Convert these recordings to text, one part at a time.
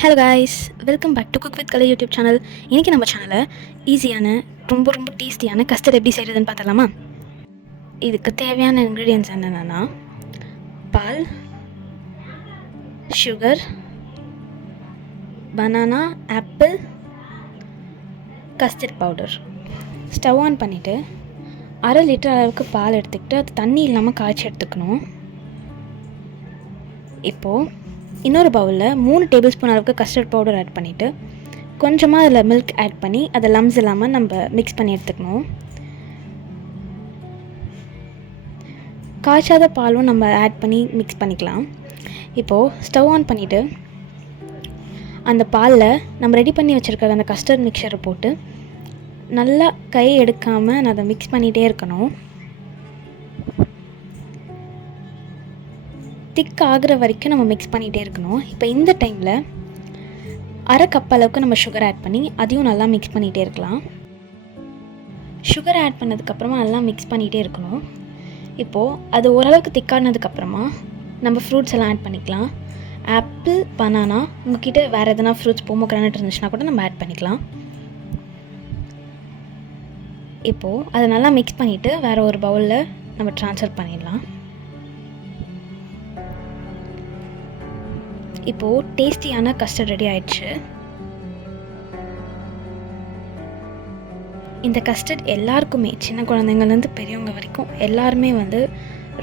Hello guys, welcome back to cook with Kalai YouTube channel. இன்றைக்கி நம்ம சேனலில் ஈஸியான ரொம்ப டேஸ்டியான கஸ்டர்ட் எப்படி செய்கிறதுன்னு பார்த்தலாமா? இதுக்கு தேவையான இன்க்ரீடியன்ட்ஸ் என்னென்னா பால், sugar, banana, apple, custard powder. Stove on பண்ணிவிட்டு 1/2 லிட்டர் அளவுக்கு பால் எடுத்துக்கிட்டு அது தண்ணி இல்லாமல் காய்ச்சி எடுத்துக்கணும். இப்போது இன்னொரு பவுலில் 3 டேபிள் ஸ்பூன் அளவுக்கு கஸ்டர்ட் பவுடர் ஆட் பண்ணிவிட்டு கொஞ்சமாக அதில் மில்க் ஆட் பண்ணி அதை லம்ஸ் இல்லாமல் நம்ம மிக்ஸ் பண்ணி எடுத்துக்கணும். காய்ச்சாத பாலும் நம்ம ஆட் பண்ணி மிக்ஸ் பண்ணிக்கலாம். இப்போது ஸ்டவ் ஆன் பண்ணிவிட்டு அந்த பாலில் நம்ம ரெடி பண்ணி வச்சுருக்க அந்த கஸ்டர்ட் மிக்சரை போட்டு நல்லா கை எடுக்காமல் நான் அதை மிக்ஸ் பண்ணிகிட்டே இருக்கணும். திக் ஆகிற வரைக்கும் நம்ம மிக்ஸ் பண்ணிகிட்டே இருக்கணும். இப்போ இந்த டைமில் 1/2 கப் அளவுக்கு நம்ம சுகர் ஆட் பண்ணி அதையும் நல்லா மிக்ஸ் பண்ணிகிட்டே இருக்கலாம். சுகர் ஆட் பண்ணதுக்கப்புறமா நல்லா மிக்ஸ் பண்ணிகிட்டே இருக்கணும். இப்போது அது ஓரளவுக்கு திக்கானதுக்கப்புறமா நம்ம ஃப்ரூட்ஸ் எல்லாம் ஆட் பண்ணிக்கலாம். ஆப்பிள், பனானா, உங்கள்கிட்ட வேறு எதனா ஃப்ரூட்ஸ் போமோகிரானட் இருந்துச்சுன்னா கூட நம்ம ஆட் பண்ணிக்கலாம். இப்போது அதை நல்லா மிக்ஸ் பண்ணிவிட்டு வேறு ஒரு பவுலில் நம்ம ட்ரான்ஸ்ஃபர் பண்ணிடலாம். இப்போது டேஸ்டியான கஸ்டர்ட் ரெடி ஆயிடுச்சு. இந்த கஸ்டர்ட் எல்லாருக்குமே, சின்ன குழந்தைங்கள்லேருந்து பெரியவங்க வரைக்கும் எல்லாருமே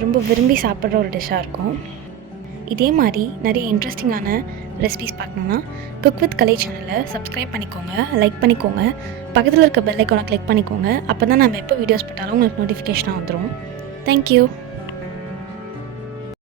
ரொம்ப விரும்பி சாப்பிட்ற ஒரு டிஷ்ஷாக இருக்கும். இதே மாதிரி நிறைய இன்ட்ரெஸ்டிங்கான ரெசிபிஸ் பார்க்கணுன்னா குக் வித் கலை சேனலை சப்ஸ்கிரைப் பண்ணிக்கோங்க, லைக் பண்ணிக்கோங்க, பக்கத்தில் இருக்க பெல் ஐக்கானை கிளிக் பண்ணிக்கோங்க. அப்போ தான் நம்ம எப்போ வீடியோஸ் போட்டாலும் உங்களுக்கு நோட்டிஃபிகேஷனாக வந்துடும். தேங்க்யூ.